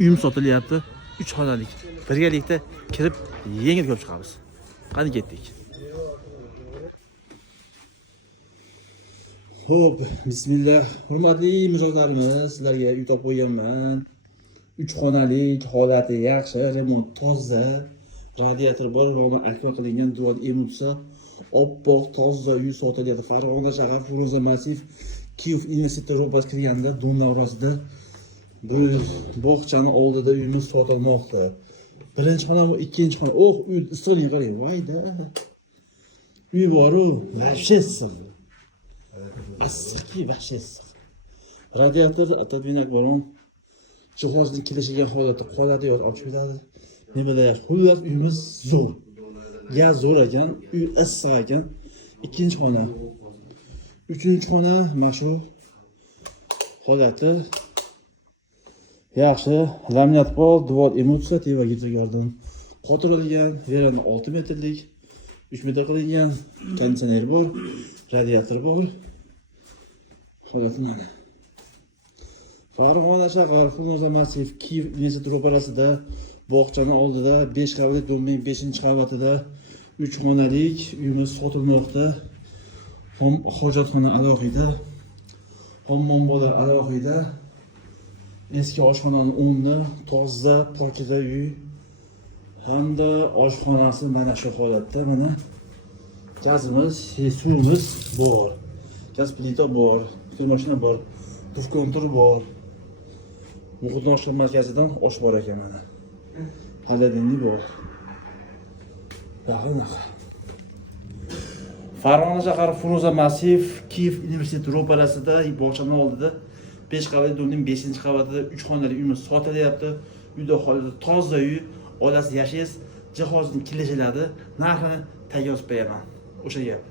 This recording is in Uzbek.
uyim sotilyapti. 3 xonalik. Birgalikda kirib yengil ko'rib chiqamiz. Qani ketdik. Xo'p, bismillah. Hurmatli mijozlarimiz, sizlarga uy topib qo'yganman. 3 xonalik, holati yaxshi, remont toza, radiator bor, roman akva qilingan dual emulsiya, oppoq toza uy sotilyapti. Farg'ona shahar Frunze massiv Kiev investitsiya ro'pas kirganda domlar orasida bu bog'chani oldida uyimiz sotilmoqda. Birinchi xona va ikkinchi xona. Uy issig'ini qarang. Voyda. Uy bor-ku, вообще issiq. Issiqki, вообще issiq. Radiator atadvinak bor. Jihozning kelishiga holatda qoladi yoki olib chiqadi. Ne bilay, xullas uyimiz zo'r. Gaz zo'r ekan, uy issiq ekan. Ikkinchi xona. Uchinchi xona mana shu holati yaxshi. Laminat pol, devor emulsiya, teva gidrogardan qotirilgan, veranda 6 metrlik, 3 metr qilingan, konditsioner bor, radiator bor. Holati mana. Farg'ona shahar Frunze massiv Kiev investitsiya ro'parasida bog'chani oldida 5 qavatli domning 5-qavatida 3 xonalik uyimiz sotilmoqda. Hojatxona alohida, hammombolar alohida, eski oshxonaning o'rni toza, pokiza uy hamda oshxonasi mana shu holatda. Mana gazimiz, suvimiz bor, gaz plita bor, mashina bor, dush kontur bor. Muhitnoshlik markazidan osh bor ekan mana. Xolodilnik bor. Yaxshi. Farg'ona shahar Frunze massiv Kiev universiteti ro'parasida bog'chaning oldida 5 qavatli domning 5-qavatida 3 xonali uyimiz sotilyapti. Uyda holida toza uy, olasiz yashaysiz, jihozning kelishiladi, narxini tayyor yozib beraman. O'sha gap.